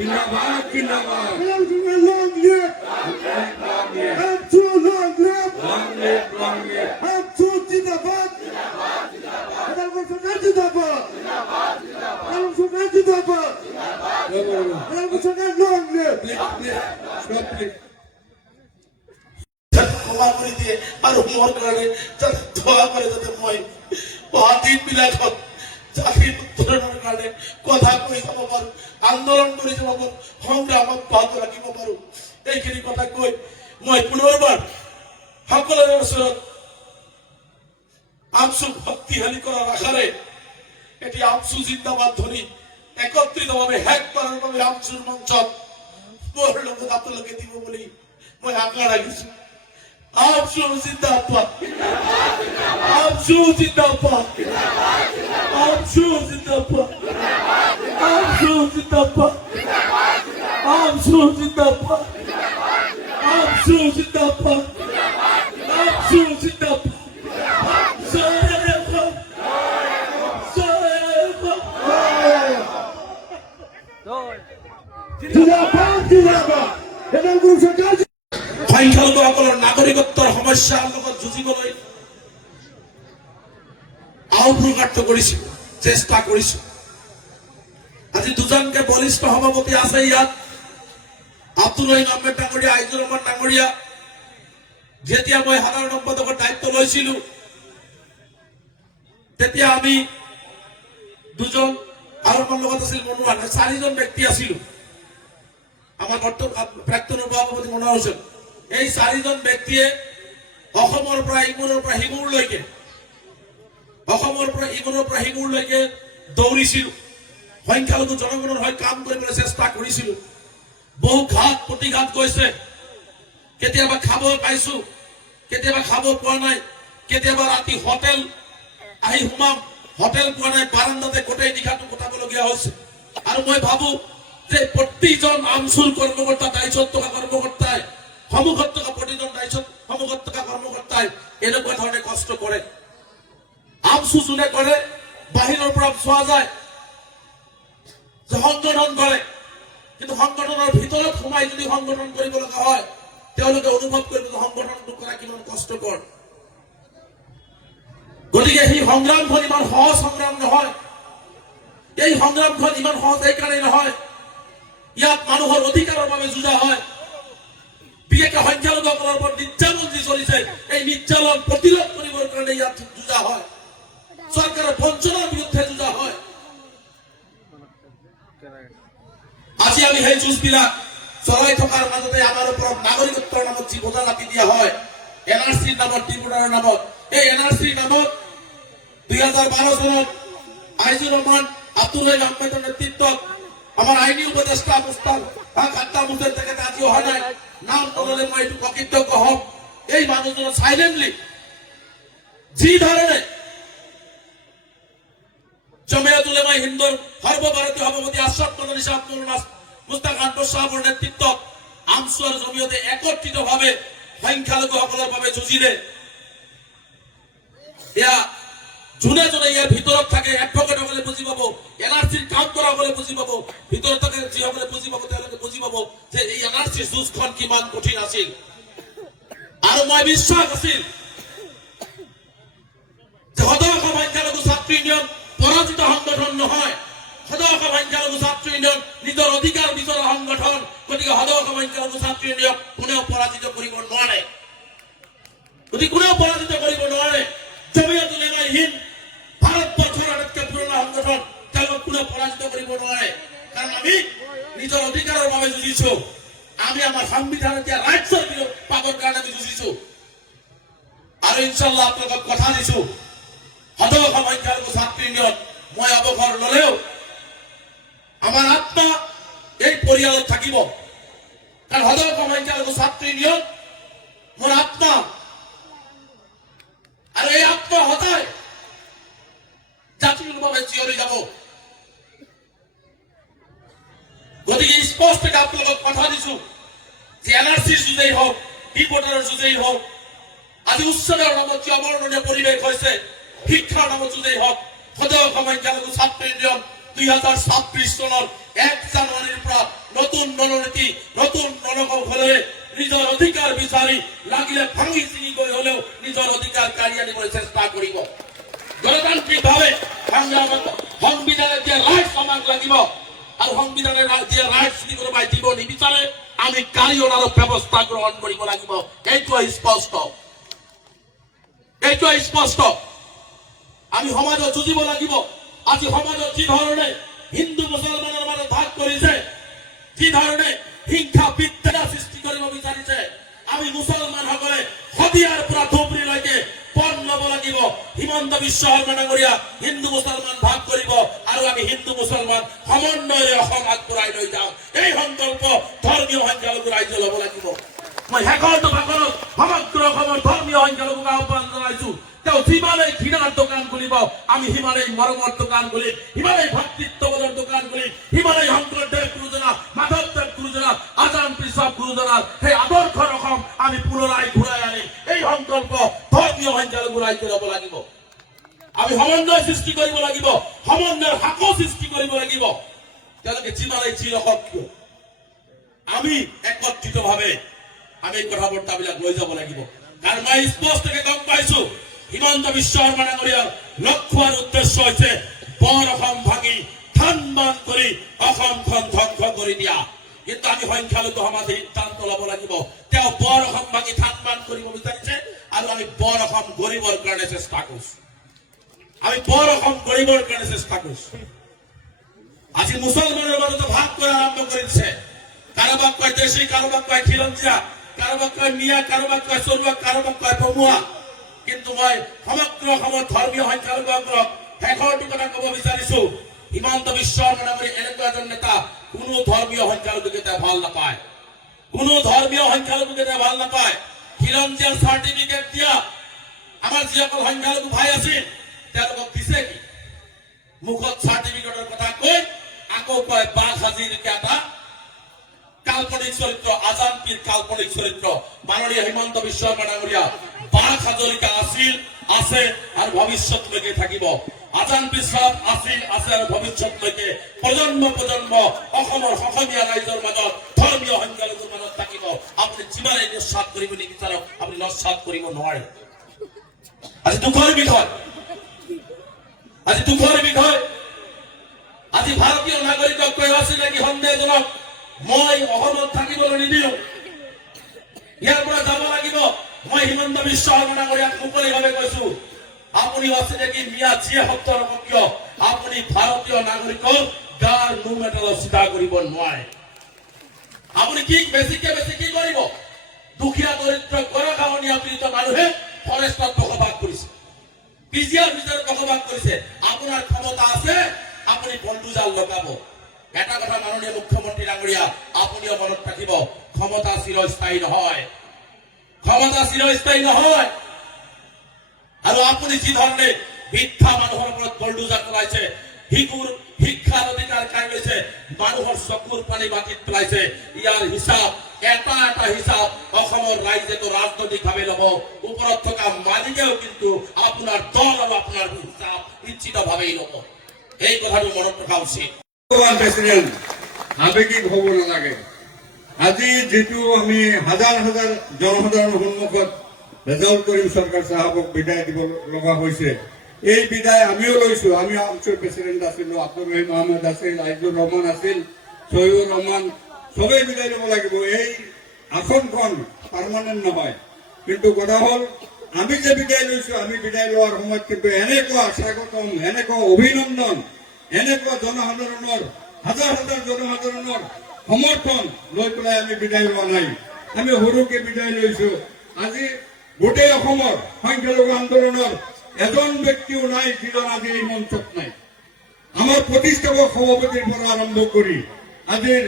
জিন্দাবাদ জিন্দাবাদ long live Absu long live long live long live Absu জিন্দাবাদ Absu সরকার জিন্দাবাদ Absu সরকার জিন্দাবাদ Absu সরকার long live স্টপ প্লিজ ক্ষমা করে দিয়ে আর মোর কারণে যাতে দোয়া করে যাতে মই বাদিন বিলাসত জাতির উত্তরণের কারণে কথা কই যাব পারো আন্দোলন করে যাব পারো সংগ্রামত বাদ রাখিব পারো এইখিনি কথা কই মই পুনৰবাৰ সকলোৰে ওচৰত আমচুক শক্তিশালী কৰাৰ আশাৰে এটি আমচু জিন্দাবাদ ধৰি একত্ৰিতভাৱে শেষ কৰাৰ বাবে আমচুৰ মঞ্চত মোৰ লগত আপোনালোকে দিব বুলি মই আশা ৰাখিছো Absu Zindabad Absu Zindabad Absu Zindabad Absu Zindabad Absu Zindabad Absu Zindabad Absu Zindabad জিন্দাবাদ জিন্দাবাদ এটা কোন সরকার সংখ্যালঘুসকলৰ নাগৰিকত্বৰ সমস্যাৰ লগত যুঁজিবলৈ আহ্বান কৰিছো চেষ্টা কৰিছো আজি দুজনকে বলিষ্ঠ সভাপতি আছে ইয়াত আব্দুল ৰহিম আহমেদ ডাঙৰীয়া আইজুৰ ৰহমান ডাঙৰীয়া যেতিয়া মই সাধাৰণ সম্পাদকৰ দায়িত্ব লৈছিলো তেতিয়া আমি দুজন আৰু মোৰ লগত আছিল মনোহৰ চাৰিজন ব্যক্তি আছিলো আমাৰ প্ৰাক্তন সভাপতি মনোহৰ হোসেন এই চাৰিজন ব্যক্তিয়ে অসমৰ পৰা ইমূৰৰ পৰা সিমূৰলৈকে অসমৰ পৰা ইমূৰৰ পৰা সিমূৰলৈকে দৌৰিছিল সংখ্যালঘু জনগণৰ হৈ কাম কৰিবলৈ চেষ্টা কৰিছিল বহু ঘাত প্ৰতিঘাত গৈছে কেতিয়াবা খাব পাইছো কেতিয়াবা খাব পোৱা নাই কেতিয়াবা ৰাতি হোটেল আহি সোমাম হোটেল পোৱা নাই বাৰান্দাতে গোটেই নিশাটো কটাবলগীয়া হৈছে আৰু মই ভাবো যে প্ৰতিজন আমচুৰ কৰ্মকৰ্তা দায়িত্বত থকা কৰ্মকৰ্তাই সন্মুখত থকা প্ৰতিজন দায়িত্বত সন্মুখত থকা কৰ্মকৰ্তাই এনেকুৱা ধৰণে কষ্ট কৰে আমচু যোনে কৰে বাহিৰৰ পৰা চোৱা যায় যে সংগঠন কৰে কিন্তু সংগঠনৰ ভিতৰত সোমাই যদি সংগঠন কৰিব লগা হয় তেওঁলোকে অনুভৱ কৰিব যে সংগঠনটো কৰা কিমান কষ্টকৰ গতিকে সেই সংগ্ৰামখন ইমান সহজ সংগ্ৰাম নহয় এই সংগ্ৰামখন ইমান সহজ এইকাৰণে নহয় ইয়াত মানুহৰ অধিকাৰৰ বাবে যুঁজা হয় বিশেষকৈ সংখ্যালঘুসকলৰ ওপৰত নিৰ্যাতন যি চলিছে এই নিৰ্যাতন প্ৰতিৰোধ কৰিবৰ কাৰণে ইয়াত যুঁজা হয় চৰকাৰৰ বঞ্চনাৰ বিৰুদ্ধে যুঁজা হয় আজি আমি সেই যুঁজবিলাক চলাই থকাৰ মাজতে আমাৰ ওপৰত নাগৰিকত্বৰ নামত যি বোজা জাপি দিয়া হয় এনআৰচিৰ নামত ট্ৰিবিউনালৰ নামত এই এনআৰচিৰ নামত 2012 চনত আইজুৰ ৰহমান আব্দুল ৰহিম আহমেদৰ নেতৃত্বত আমাৰ আইনী উপদেষ্টা মুস্তাক খাদ্দা মুস্তাক তেখেতে আজি অহা নাই নাম নললে মই এইটো অকৃতজ্ঞ হম এই মানুহজনৰ সাইলেন্টলি যি ধৰণে জমিয়ত উলেমা হিন্দৰ সৰ্বভাৰতীয় সভাপতি আশৰাফ মাদানী সাহেব মুস্তাক আনবৰ সাহেবৰ নেতৃত্বত আমচু আৰু জমিয়তে একত্ৰিতভাৱে সংখ্যালঘুসকলৰ বাবে যুঁজিলে এয়া যোনে যোনে ইয়াৰ ভিতৰত থাকে এডভকেটসকলে বুজি পাব এনআৰচিৰ কাম কৰাসকলে বুজি পাব ভিতৰত থাকে যিসকলে বুজি পাব তেওঁলোকে বুজি পাব যে এই এনআৰচিৰ যুঁজখন কিমান কঠিন আছিল আৰু মই বিশ্বাস আছিল যে সদৌ অসম সংখ্যালঘু ছাত্ৰ ইউনিয়ন পৰাজিত সংগঠন নহয় সদৌ অসম সংখ্যালঘু ছাত্ৰ ইউনিয়ন নিজৰ অধিকাৰ বিচৰা সংগঠন গতিকে সদৌ অসম সংখ্যালঘু ছাত্ৰ ইউনিয়নক কোনেও পৰাজিত কৰিব নোৱাৰে গতিকে কোনেও পৰাজিত কৰিব নোৱাৰে জমিয়ত উলেমা হিন্দ ভাৰতবৰ্ষৰ আটাইতকৈ পুৰণা সংগঠন তেওঁলোকক কোনেও পৰাজিত কৰিব নোৱাৰে কাৰণ আমি নিজৰ অধিকাৰৰ বাবে যুঁজিছো আমি আমাৰ সংবিধানত দিয়া ৰাইটছৰ পাবৰ কাৰণে আমি যুঁজিছো আৰু ইনশাআল্লাহ আপোনালোকক কথা দিছো সদৌ অসম সংখ্যালঘু ছাত্ৰ ইউনিয়ন মই অৱসৰ ললেও আমাৰ আত্মা এই পৰিয়ালত থাকিব কাৰণ সদৌ অসম সংখ্যালঘু ছাত্ৰ ইউনিয়ন মোৰ আত্মা আৰু এই আত্মা সদায় জাতিৰ বাবে চিঞৰি যাব গতিকে স্পষ্টকৈ আপোনালোকক কথা দিছো যে এনআৰচিৰ যুঁজেই হওক ডিপোৰ্টাৰৰ যুঁজেই হওক আজি উচ্ছেদৰ নামত যি অবৰ্ণনীয় পৰিৱেশ হৈছে শিক্ষাৰ নামত যুঁজেই হওক সদৌ অসম সংখ্যালঘু ছাত্ৰ ইউনিয়ন 2026 চনৰ 1 জানুৱাৰীৰ পৰা নতুন ৰণনীতি নতুন ৰণকৌশলেৰে নিজৰ অধিকাৰ বিচাৰি লাগিলে ভাঙি চিঙি গৈ হলেও নিজৰ অধিকাৰ কাঢ়ি আনিবলৈ চেষ্টা কৰিব গণতান্ত্ৰিকভাৱে সংগ্ৰামত সংবিধানে দিয়া ৰাইটছ আমাক লাগিব আৰু সংবিধানে দিয়া ৰাইটছ যদি কোনোবাই দিব নিবিচাৰে আমি কাৰিয়ন আৰু ব্যৱস্থা গ্ৰহণ কৰিব লাগিব এইটো স্পষ্ট আমি সমাজত যুঁজিব লাগিব আজি সমাজত যি ধৰণে হিন্দু মুছলমানৰ মাজত ভাগ কৰিছে যি ধৰণে হিংসা বিদ্বেষ সৃষ্টি কৰিব বিচাৰিছে আমি মুছলমানসকলে শদিয়াৰ পৰা ধুবুৰীলৈকে পণ ল'ব লাগিব হিমন্ত বিশ্ব শৰ্মা ডাঙৰীয়া হিন্দু মুছলমান ভাগ কৰিব আৰু আমি হিন্দু মুছলমান সমন্বয়েৰে অসম আগবঢ়াই লৈ যাওঁ এই সংকল্প ধৰ্মীয় সংখ্যালঘু ৰাইজে ল'ব লাগিব মই শেষৰটো ভাগত সমগ্ৰ অসমৰ ধৰ্মীয় সংখ্যালঘুক আহ্বান জনাইছো তেওঁ যিমানেই ঘৃণাৰ দোকান খুলিব আমি সিমানেই মৰমৰ দোকান খুলিম সিমানেই ভাতৃত্ববোধৰ দোকান খুলিম সিমানেই শংকৰদেৱ গুৰুজনা মাধৱদেৱ গুৰুজনা আজান পিছক গুৰুজনাৰ সেই আদৰ্শৰ অসম আমি পুনৰাই ঘূৰাই আনিম এই সংকল্প ধৰ্মীয় সংখ্যালঘু ৰাইজে ল'ব লাগিব আমি সমন্বয় সৃষ্টি কৰিব লাগিব সমন্বয়ৰ হাকো সৃষ্টি কৰিব লাগিব তেওঁলোকে যিমানেই যি নকওক কিয় আমি একত্ৰিতভাৱে আমি এই কথা বাৰ্তাবিলাক লৈ যাব লাগিব কাৰণ মই স্পষ্টকৈ গম পাইছো হিমন্ত বিশ্ব শৰ্মা ডাঙৰীয়াৰ লক্ষ্য আৰু উদ্দেশ্য হৈছে বৰ অসম ভাঙি থান বান কৰি অসমখন ধ্বংস কৰি দিয়া কিন্তু আমি সংখ্যালঘু সমাজে সিদ্ধান্ত ল'ব লাগিব তেওঁ বৰ অসম ভাঙি থান বান কৰিব বিচাৰিছে আৰু আমি বৰ অসম গঢ়িবৰ কাৰণে চেষ্টা কৰিছো আজি মুছলমানৰ মাজত ভাগ কৰা আৰম্ভ কৰিছে কাৰোবাক কয় দেশী কাৰোবাক কয় খিলঞ্জীয়া কাৰোবাক কয় মিয়া কাৰোবাক কয় চৰুৱা কাৰোবাক কয় ভমুৱা কিন্তু মই সমগ্ৰ অসমৰ ধৰ্মীয় সংখ্যালঘুসকলক শেষৰটো কথা ক'ব বিচাৰিছো হিমন্ত বিশ্ব শৰ্মা ডাঙৰীয়া এনেকুৱা এজন নেতা কোনো ধৰ্মীয় সংখ্যালঘুকেইটা ভাল নাপায় খিলঞ্জীয়া চাৰ্টিফিকেট দিয়া আমাৰ যিসকল সংখ্যালঘু ভাই আছিল তেওঁলোকক দিছে কি মুখত চাৰ্টিফিকেটৰ কথা কৈ আকৌ কয় বাঘ হাজিৰকে এটা কাল্পনিক চৰিত্ৰ আজান পীৰ কাল্পনিক চৰিত্ৰ মাননীয় হিমন্ত বিশ্ব শৰ্মা ডাঙৰীয়া বাঘ হাজৰিকা আছিল আছে আৰু ভৱিষ্যতলৈকে থাকিব আজান পীৰ চাহাব আছিল আছে আৰু ভৱিষ্যতলৈকে প্ৰজন্ম অসমৰ অসমীয়া ৰাইজৰ মাজত ধৰ্মীয় সংখ্যালঘুৰ মাজত থাকিব আপুনি যিমানেই নিশ্চাত কৰিব নিবিচাৰক আপুনি নস্বাত কৰিব নোৱাৰে আজি দুখৰ বিষয় আজি ভাৰতীয় নাগৰিকক কৈ আছে নেকি সন্দেহজনক মই অসমত থাকিবলৈ নিদিওঁ ইয়াৰ পৰা যাব লাগিব মই হিমন্ত বিশ্ব শৰ্মা ডাঙৰীয়াক মুকলিভাৱে কৈছো আপুনি আছে নেকি মিয়া যিয়ে শব্দ নকওক কিয় আপুনি ভাৰতীয় নাগৰিকৰ গাৰ নোম এডাল চিধা কৰিব নোৱাৰে আপুনি কি বেছিকে কি কৰিব দুখীয়া দৰিদ্ৰ গৰাখহনীয়া পীড়িত মানুহে ফৰেষ্টত বসবাস কৰিছে পিজিআৰ ভিতৰত বসবাস কৰিছে আপোনাৰ ক্ষমতা আছে আপুনি বন্ধুজাল লগাব এটা কথা মাননীয় মুখ্যমন্ত্ৰী ডাঙৰীয়া আপুনিও মনত ৰাখিব ক্ষমতা চিৰস্থায়ী নহয় আৰু আপুনি যি ধৰণে বৃদ্ধা মানুহৰ ওপৰত বলডোজাৰ চলাইছে শিক্ষাৰ অধিকাৰ কাঢ়ি লৈছে মানুহৰ চকুৰ পানী বাতিত পেলাইছে ইয়াৰ হিচাপ এটা হিচাপ অসমৰ ৰাইজেতো ৰাজনৈতিকভাৱে ল'ব ওপৰত থকা মালিকেও কিন্তু আপোনাৰ দল আৰু আপোনাৰ হিচাপ নিশ্চিতভাৱেই ল'ব এই কথাটো মনত ৰখা উচিত প্ৰেচিডেণ্ট আৱেগিক হ'ব নালাগে আজি যিটো আমি হাজাৰ জনসাধাৰণৰ সন্মুখত ৰেজাল্ট কৰিম চৰকাৰ চাহাবক বিদায় দিব লগা হৈছে এই বিদায় আমিও লৈছো আমি আমচুৰ প্ৰেচিডেণ্ট আছিলো আব্দুল ৰহিম আহমেদ আছিল আইজুৰ ৰহমান আছিল ছহিউৰ ৰহমান সবেই বিদায় ল'ব লাগিব এই আসনখন পাৰ্মানেণ্ট নহয় কিন্তু কথা হ'ল আমি যে বিদায় লৈছো আমি বিদায় লোৱাৰ সময়ত কিন্তু এনেকুৱা স্বাগতম এনেকুৱা অভিনন্দন এনেকুৱা জনসাধাৰণৰ হাজাৰ জনসাধাৰণৰ সমৰ্থন লৈ পেলাই আমি বিদায় লোৱা নাই আমি সৰুকে বিদায় লৈছো আজি গোটেই অসমৰ সংখ্যালঘু আন্দোলনৰ এজন ব্যক্তিও নাই যিজন আজি এই মঞ্চত নাই আমাৰ প্ৰতিষ্ঠাপক সভাপতিৰ পৰা আৰম্ভ কৰি আজিৰ